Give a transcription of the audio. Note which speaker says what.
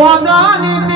Speaker 1: ವದನಿತೆ